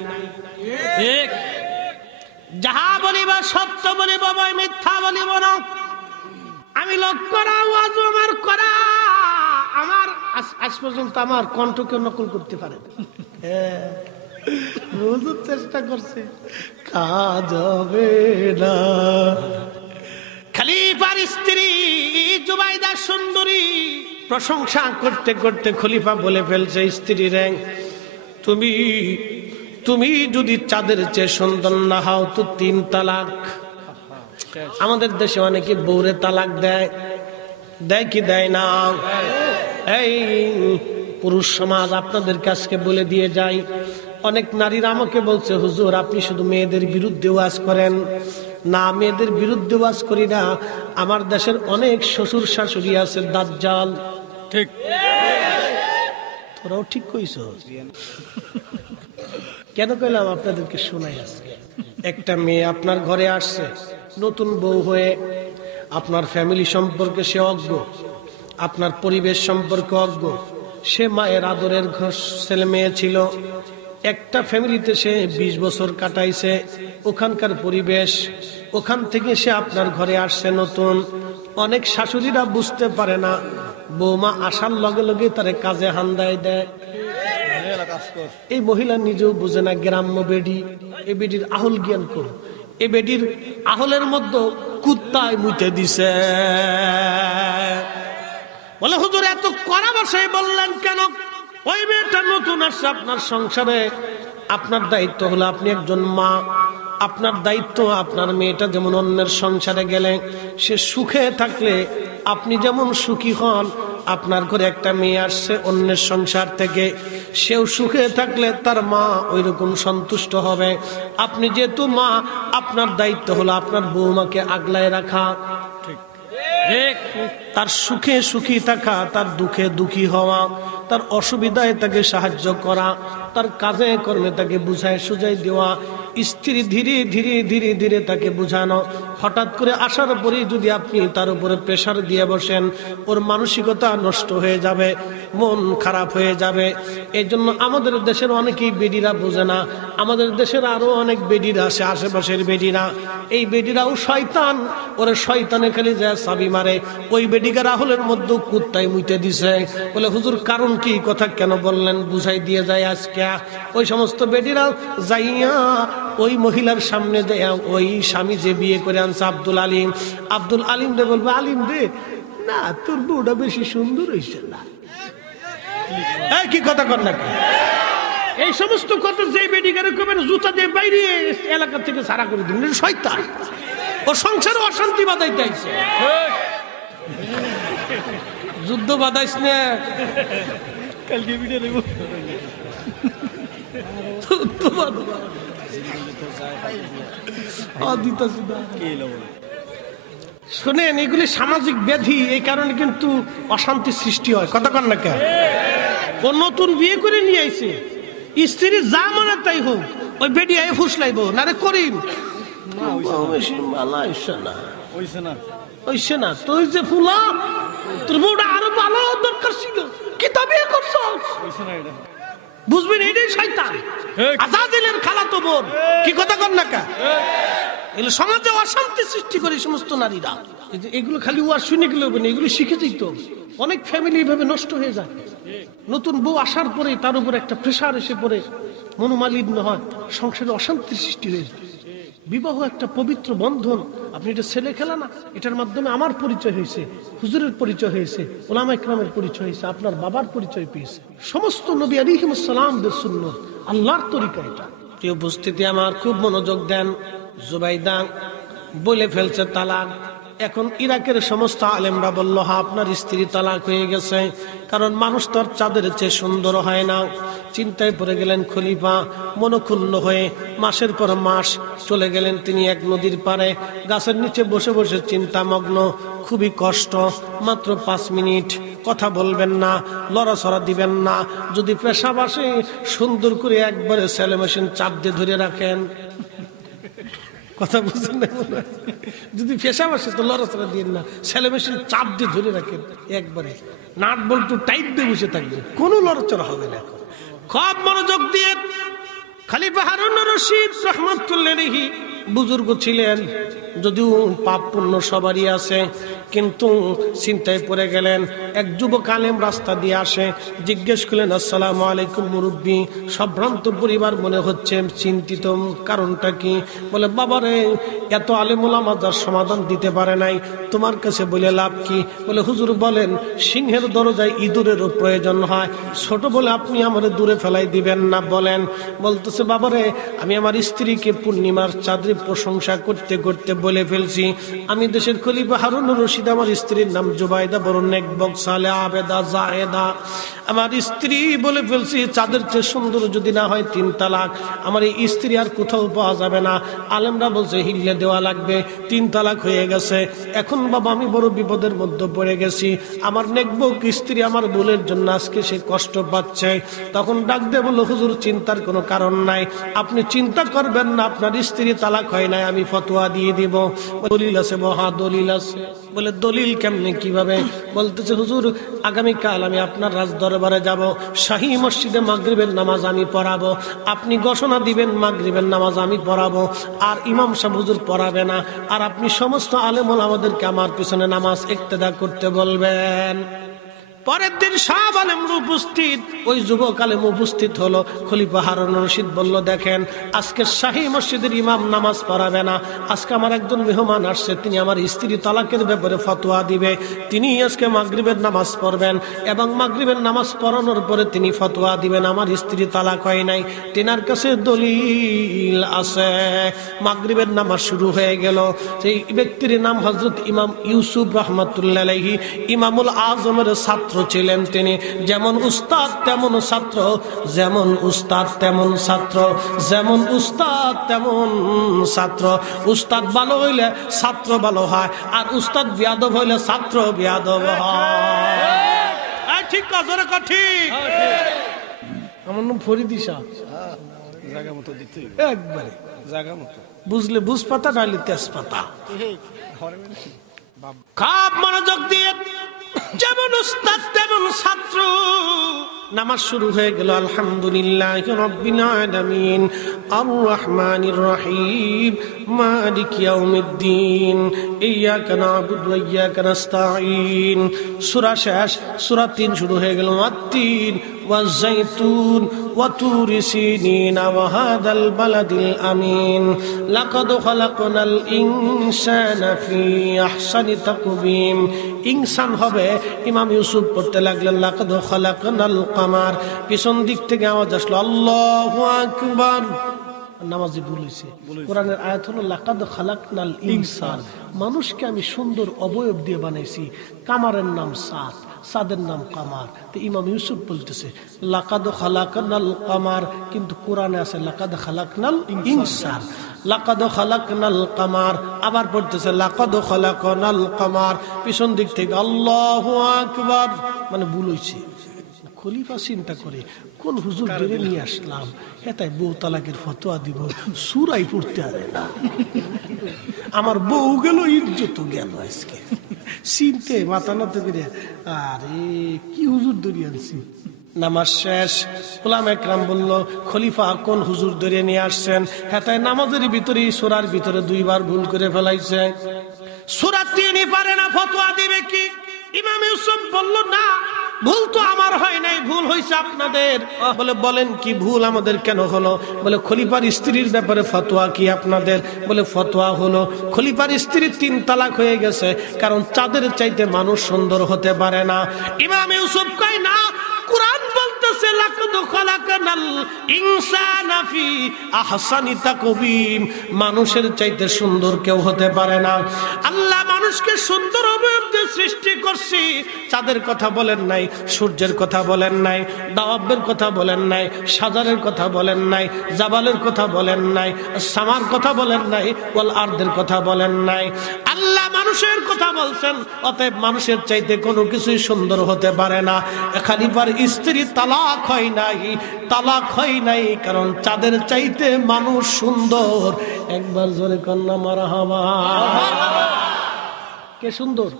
যাহা বলিব সত্য বলিব, মিথ্যা বলিব না। আমি লোক করা ওয়াজ আমার করা, আমার আজ পর্যন্ত আমার কণ্ঠকে নকল করতে পারে। বুঝার চেষ্টা করছে, কাজ হবে না। খলিফার স্ত্রী জুবাইদা সুন্দরী, প্রশংসা করতে করতে খলিফা বলে ফেলছে স্ত্রী রে, তুমি যদি চাঁদের চেয়ে সুন্দর না হও তো 3 তালাক। আমাদের দেশে অনেকে বউরে তালাক দেয়, দেয় কি দেয় না? এই পুরুষ সমাজ আপনাদের কাছকে বলে দিয়ে যায়। অনেক নারীরা আমাকে বলছে, হুজুর আপনি শুধু মেয়েদের বিরুদ্ধে ওয়াজ করেন। না, মেয়েদের বিরুদ্ধে ওয়াজ করি না। আমার দেশের অনেক শ্বশুর শাশুড়ি আছে দাজ্জাল। ঠিক, তোরাও ঠিক কইছ। কেন কইলাম আপনাদেরকে শোনাই আজকে। একটা মেয়ে আপনার ঘরে আসছে নতুন বউ হয়ে, আপনার ফ্যামিলি সম্পর্কে সে অজ্ঞ, আপনার পরিবেশ সম্পর্কে অজ্ঞ। সে মায়ের আদরের ছেলে মেয়ে ছিল। একটা ফ্যামিলিতে সে 20 বছর কাটাইছে, ওখানকার পরিবেশ, ওখান থেকে সে আপনার ঘরে আসছে নতুন। অনেক শাশুড়িরা বুঝতে পারে না, বৌমা আসার লগে লগে তারে কাজে হান্দায় দেয়। এই মহিলা নিজেও বুঝে না, গ্রাম্য বেডি। এই বেডির আহল জ্ঞান কর, এই বেডির আহলের মধ্যে কুত্তায় মুতে দিছে। বলে হুজুর এত কড়া ভাষায় বললেন কেন? ওই মেয়েটা নতুন আসছে আপনার সংসারে, আপনার দায়িত্ব হলো, আপনি একজন মা, আপনার দায়িত্ব আপনার মেয়েটা যেমন অন্যের সংসারে গেলে সে সুখে থাকলে আপনি যেমন সুখী হন, আপনার ঘরে একটা মেয়ে আসছে অন্যের সংসার থেকে, সেও সুখে থাকলে তার মা ওই রকম সন্তুষ্ট হবে। আপনি যেহেতু মা, আপনার দায়িত্ব হলো আপনার বৌমাকে আগলায় রাখা, তার সুখে সুখী থাকা, তার দুঃখে দুঃখী হওয়া, তার অসুবিধায় তাকে সাহায্য করা, তার কাজে কর্মে তাকে বুঝায় সুঝাই দেওয়া। স্ত্রী ধীরে ধীরে ধীরে ধীরে তাকে বুঝানো। হঠাৎ করে আসার পরে যদি আপনি তার উপরে প্রেসার দিয়ে বসেন, ওর মানসিকতা নষ্ট হয়ে যাবে, মন খারাপ হয়ে যাবে। এই জন্য আমাদের দেশের অনেকেই বেডিরা বোঝে না। আমাদের দেশের আরো অনেক বেডিরা আছে, আশেপাশের বেডিরা। এই বেডিরাও শয়তান, ওরা শয়তানে খালি যায় চাবি মারে। ওই বেডিকার আহলের মধ্যে কুত্তায় মুইতে দিছে। বলে হুজুর কারণ কি, কথা কেন বললেন? বুঝাই দিয়ে যায় আজকে। ওই সমস্ত বেডিরা যাইয়া ওই মহিলার সামনে দেয়া, ওই স্বামী যে বিয়ে করে আনছে আব্দুল আলিম রে বলবে, আলিম রে না তোর বউটা বেশি সুন্দর হইছে না। এই কি কথা কর না, এই সমস্ত কথা যে বেডিগারে কবেন জুতা দিয়ে বাইরে এলাকা থেকে সারা করে দিন, শয়তান। ও সংসারে অশান্তি বাঁধাইতে আইছে। যুদ্ধ বাঁধাইস না, কালকে বিটা দেব। শোনেন, এগুলি সামাজিক ব্যাধি, এই কারণে কিন্তু অশান্তি সৃষ্টি হয়। কথা কন না কেন? ও নতুন বিয়ে করে নিয়ে আইছে, স্ত্রী যা মনে তাই হোক, ওই বেডি আই ফুসলাইব না রে করিম না তুই যে ফুলা তোর বউটা আরো ভালো দরকার ছিল, কি তবে করছ বুঝবি না, এটাই শয়তান। আজাদিলের খালাতো বোন, কি কথা কর না কা? এগুলো সমাজে অশান্তি সৃষ্টি করে সমস্ত নারীরা। এগুলো খালি ওয়াজ শুনে গেলে হবে না, এগুলো শিখে যেত। অনেক ফ্যামিলি এইভাবে নষ্ট হয়ে যায়। নতুন বউ আসার পরে তার উপর একটা প্রেশার এসে পড়ে, মনোমালিন্য হয়, সংসারে অশান্তির সৃষ্টি হয়ে যায়। বিবাহ একটা পবিত্র বন্ধন। আপনি এটা ছেলে খেলা না, এটার মাধ্যমে আমার পরিচয় হয়েছে, হুজুরের পরিচয় হয়েছে, ওলামা ইকরামের পরিচয় হয়েছে, আপনার বাবার পরিচয় পেয়েছে। সমস্ত নবী আলাইহিস সালামদের সুন্নাত, আল্লাহর তরিকা এটা। প্রিয় উপস্থিতি আমার, খুব মনোযোগ দেন। জুবাইদা বলে ফেলছে তালাক। এখন ইরাকের সমস্ত আলেমরা বলল, হ্যাঁ আপনার স্ত্রী তালাক হয়ে গেছে, কারণ মানুষ তো আর চাঁদের চেয়ে সুন্দর হয় না। চিন্তায় পড়ে গেলেন খলিফা, মনক্ষুণ্ণ হয়ে মাসের পর মাস চলে গেলেন তিনি এক নদীর পাড়ে, গাছের নিচে বসে বসে চিন্তামগ্ন। খুবই কষ্ট। মাত্র 5 মিনিট কথা বলবেন না, লড়াছড়া দিবেন না। যদি পেশাব আসে সুন্দর করে একবারে সেলো মেশিন চাপ দিয়ে ধরে রাখেন। কথা বুঝছেন না? যদি পেশাব আসে তো লড়াছড়া দিন না, সেলো মেশিন চাপ দিয়ে ধরে রাখেন, একবারে নাট বল্টু টাইট দিয়ে বসে থাকবে, কোনো লড়াচড়া হবে না। খুব মনোযোগ দিয়ে খলিফা হারুন রশিদ রাহমাতুল্লাহি আলাইহি বুজুর্গ ছিলেন, যদিও পাপ পুণ্য সবারই আছে, কিন্তু চিন্তায় পড়ে গেলেন। এক যুবক আলেম রাস্তা দিয়ে আসে, জিজ্ঞেস করলেন, আসসালামু আলাইকুম মুরব্বী। সম্ভ্রান্ত পরিবার মনে হচ্ছে, চিন্তিত, কারণটা কি? বলে, বাবারে এত আলেম ওলামা যার সমাধান দিতে পারে নাই, তোমার কাছে বলে লাভ কি? বলে, হুজুর বলেন, সিংহের দরজায় ইঁদুরেরও প্রয়োজন হয়, ছোট বলে আপনি আমার দূরে ফেলাই দিবেন না। বলেন। বলতেছে, বাবারে আমি আমার স্ত্রীকে পূর্ণিমার চাঁদের প্রশংসা করতে করতে বলে ফেলছি, আমি দেশের খলিফা হারুন রশিদ, আমার স্ত্রীর নাম জুবাইদা, বড় নেকবক, সালেহা, আবেদা, জাহেদা। আমার স্ত্রী বলে ফেলছি, চাঁদের চেয়ে সুন্দর যদি না হয় 3 তালাক। আমার এই স্ত্রী আর কোথাও পাওয়া যাবে না। আলেমরা বলছে হিল্লে দেওয়া লাগবে, 3 তালাক হয়ে গেছে। এখন বাবা আমি বড় বিপদের মধ্যে পড়ে গেছি, আমার নেকবক স্ত্রী আমার ভুলের জন্য আজকে সে কষ্ট পাচ্ছে। তখন ডাক দিয়ে বলল, হুজুর চিন্তার কোনো কারণ নাই, আপনি চিন্তা করবেন না, আপনার স্ত্রী তালাক হয় নাই, আমি ফতোয়া দিয়ে দিব। দলিল আছে? মহা দলিল আছে। বলে, দলিল কেমনে, কিভাবে? বলতেছে, হুজুর আগামীকাল আমি আপনার রাজ দরবারে যাব, শাহী মসজিদে মাগরিবের নামাজ আমি পড়াবো, আপনি ঘোষণা দিবেন মাগরিবের নামাজ আমি পড়াবো, আর ইমাম সাহেব হুজুর পড়াবে না, আর আপনি সমস্ত আলেম ওলামাদেরকে আমার পিছনে নামাজ ইক্তেদা করতে বলবেন। পরের দিন সব আলেমরা উপস্থিত, ওই যুবক আলেম উপস্থিত হলো। খলিফা হারুন রশিদ বলল, দেখেন আজকে শাহী মসজিদের ইমাম নামাজ পড়াবে না, আজকে আমার একজন মেহমান আসছে, তিনি আমার স্ত্রী তালাকের ব্যাপারে ফতোয়া দিবে, তিনি আজকে মাগরিবের নামাজ পড়বেন, এবং মাগরিবের নামাজ পড়ানোর পরে তিনি ফতোয়া দিবেন আমার স্ত্রী তালাক হয় নাই, তেনার কাছে দলিল আছে। মাগরিবের নামাজ শুরু হয়ে গেল। সেই ব্যক্তির নাম হযরত ইমাম ইউসুফ রাহমাতুল্লাহি আলাইহি, ইমামুল আজমের ছাত্র ছিলেন তিনি। যেমন উস্তাদ তেমন ছাত্র, যেমন উস্তাদ তেমন ছাত্র, যেমন উস্তাদ তেমন ছাত্র। উস্তাদ ভালো হইলে ছাত্র ভালো হয়, আর উস্তাদ বিয়াদব হইলে ছাত্র বিয়াদব হয়। ঠিক কাজরে ঠিক। আমার নাম ফরিদি শাহ। জায়গা মতো দিতে একবারে জায়গা মতো, বুঝলে বুঝ পাতা, নাইলে তেজপাতা। খুব মনোযোগ দিয়ে, যেমন উস্তাদ তেমন ছাত্র। নামাজ শুরু হয়ে গেল। আলহামদুলিল্লাহি রাব্বিল আলামিন, আর রহমানির রহিম, মালিক ইয়াউমিদ্দিন, ইয়্যাকা না'বুদু ওয়া ইয়্যাকা নাস্তাঈন। সূরা শেষ, সূরা 3 শুরু হয়ে গেল। আত-তিন ওয়াজ-যাইতুন ওয়া তুরি সিনিন ওয়া হাদাল বালাদিল আমিন, লাকাদ খালাকনাল ইনসানা ফি আহসানি তাকওয়িম, ইনসান হবে। ইমাম ইউসুফ পড়তে লাগলেন লাকাদ খালাকনাল কামার। পিছন দিক থেকে আওয়াজ আসলো আল্লাহু আকবার। নামাজি ভুল হয়েছে। কোরআনের আয়াত হলো লাকাদ খালাকনাল ইনসান, মানুষকে আমি সুন্দর অবয়ব দিয়ে বানাইছি। কামারের নাম সাদ, সাদের নাম কামার। তো ইমাম ইউসুফ বলতেছে লাকাদ খালাকনাল কামার, কিন্তু কোরআনে আছে লাকাদ খালাকনাল ইনসান। লাকাদ খালাকনাল কামার, আবার পড়তেছে লাকাদ খালাকনাল কামার। পিছন দিক থেকে আল্লাহু আকবার, মানে ভুল হয়েছে। খলিফা চিন্তা করে কোন হুজুর ধরে নিয়ে আসলাম, এটাই বউ তালাকের ফতোয়া দিব, সুরাই পড়তে পারে না। আমার বউ গেল, ইজ্জত গেল আজকে। চিনতে মাথা নত করে, আরে কি হুজুর ধরে আনছি। নামাজ শেষ, উলামা একরাম বলল খলিফা কোন হুজুর ধরে নিয়ে আসছেন? হেতায় নামাজের ভিতরে সূরার ভিতরে 2 বার ভুল করে ফেলাইছে। সূরা তিনি পারে না, ফতোয়া দিবে কি? ইমাম ইউসুফ বলল না, ভুল তো আমার হয় নাই, ভুল হয়েছে আপনাদের। বলে বলেন কি ভুল আমাদের কেন হলো? বলে খলিফার স্ত্রীর ব্যাপারে ফতোয়া কি আপনাদের? বলে ফতোয়া হলো খলিফার স্ত্রী 3 তালাক হয়ে গেছে, কারণ চাঁদের চাইতে মানুষ সুন্দর হতে পারে না। ইমাম ইউসুফ কয় না, কুরআন বলতেছে লাকাদ খালাকনাল ইনসানা ফি আহসানি তাকওয়িম, মানুষের চাইতে সুন্দর কেউ হতে পারে না। আল্লাহ মানুষকে সুন্দর অবয়ব দিয়ে সৃষ্টি করছি। চাঁদের কথা বলেন নাই, সূর্যের কথা বলেন নাই, দাওয়াবের কথা বলেন নাই, সাজারের কথা বলেন নাই, জাবালের কথা বলেন নাই, সামার কথা বলেন নাই, ওয়াল আরদের কথা বলেন নাই। আল্লাহ মানুষের কথা বলছেন। অতএব মানুষের চাইতে কোনো কিছুই সুন্দর হতে পারে না। খলিফার স্ত্রী তালাক হয় নাই, তালাক হয় নাই কারণ চাঁদের চাইতে মানুষ সুন্দর। একবার জোরে কন্যা মারহাবা। কে সুন্দর?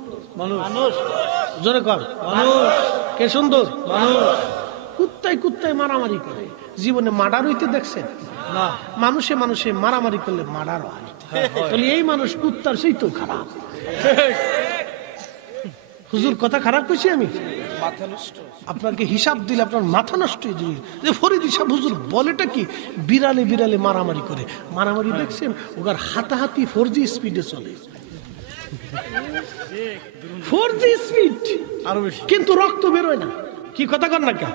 মানুষ। জোরে কর, মানুষ। কে সুন্দর? মানুষ। কুত্তায় কুত্তায় মারামারি করে, জীবনে মার্ডার হইতে দেখছেন না? মানুষে মানুষে মারামারি করলে মার্ডার হয়। তাহলে এই মানুষ কুত্তার সেই তো খারাপ। হুজুর কথা খারাপ কইছি আমি? আপনাকে হিসাব দিলে আপনার মাথা নষ্ট হয়ে যাবে। যে ফরিদ সাহেব হুজুর বলেটা কি? বিড়ালে বিড়ালে মারামারি করে। মারামারি দেখছেন? ওগার হাতাহাতি 4G স্পিডে চলে। 4G স্পিড আরো বেশি, কিন্তু রক্ত বেরোয় না। কি কথা কর না কে?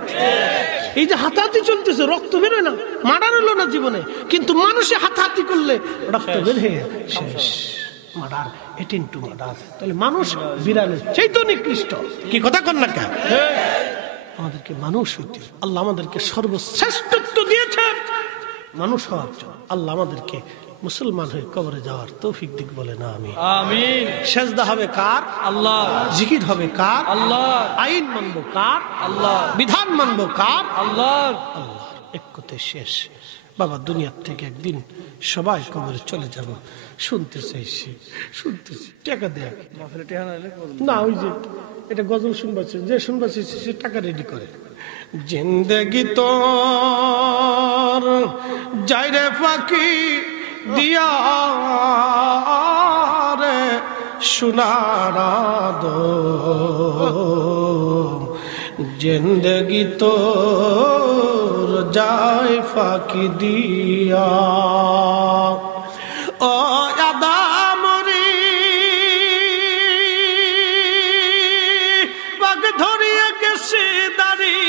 এই যে হাতাহাতি চলতেছে, রক্ত বেরোয় না, মার্ডার হলো না জীবনে, কিন্তু মানুষে হাতাহাতি করলে রক্ত বের হয়ে শেষ। Murder, 18 to murder. তাহলে মানুষ বিড়ালের চাইতে নিকৃষ্ট। কি কথা কর না কে? আমাদেরকে মানুষ হইতে আল্লাহ আমাদেরকে সর্বশ্রেষ্ঠত্ব দিয়েছেন মানুষ হওয়ার জন্য। আল্লাহ আমাদেরকে মুসলমান হয়ে কবরে যাওয়ার তৌফিক দিক বলে না আমি। আমিন। সেজদা হবে কার? আল্লাহ। জিকির হবে কার? আল্লাহ। আইন মানবো কার? আল্লাহ। বিধান মানবো কার? আল্লাহ। আল্লাহ এক কথায় শেষ। বাবা দুনিয়ার থেকে একদিন সবাই কবরে চলে যাব। শুনতে চাইছি, শুনতেছি, টাকা দেয়া না, ওই যে এটা গজল শুনবাচ্ছে, যে শুনবাচ্ছে সে টাকা রেডি করে। জিন্দেগি তোর যাইরে ফাঁকি দিয়া রে সোনার আদম, জিন্দেগি তোর যায় ফাঁকি দিয়া। ও আদম রে বাগ ধরিয়া গেছে দাড়ি,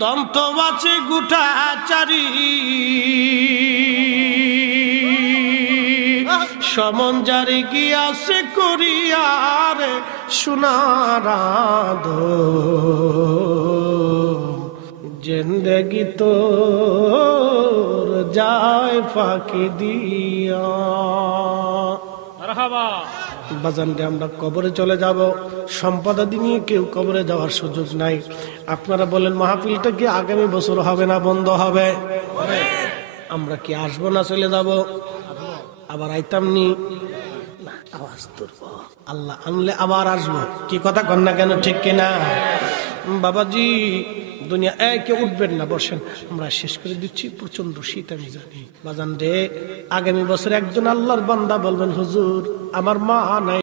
দন্ত বাঁচে গুটা চারি, সমন জারি গিয়াছে করিয়ার সোনার আদম, জিন্দেগি তোর যায় ফাঁকি দিয়া। বাজানরে আমরা কবরে চলে যাব, সম্পদাদি নিয়ে কেউ কবরে যাওয়ার সুযোগ নাই। আপনারা বলেন মাহফিলটা কি আগামী বছর হবে না বন্ধ হবে? আমরা কি আসবো না চলে যাব? আবার আইতাম নি? আওয়াজ তুলব, আল্লাহ আনলে আবার আসবো। কি কথা কন না কেন, ঠিক কিনা? বাবাজি দুনিয়া একে উঠবেন না, বসেন, আমরা শেষ করে দিচ্ছি। প্রচন্ড শীত আমি জানি। বাজান রে আগামী বছর একজন আল্লাহর বান্দা বলবেন হুজুর আমার মা নাই।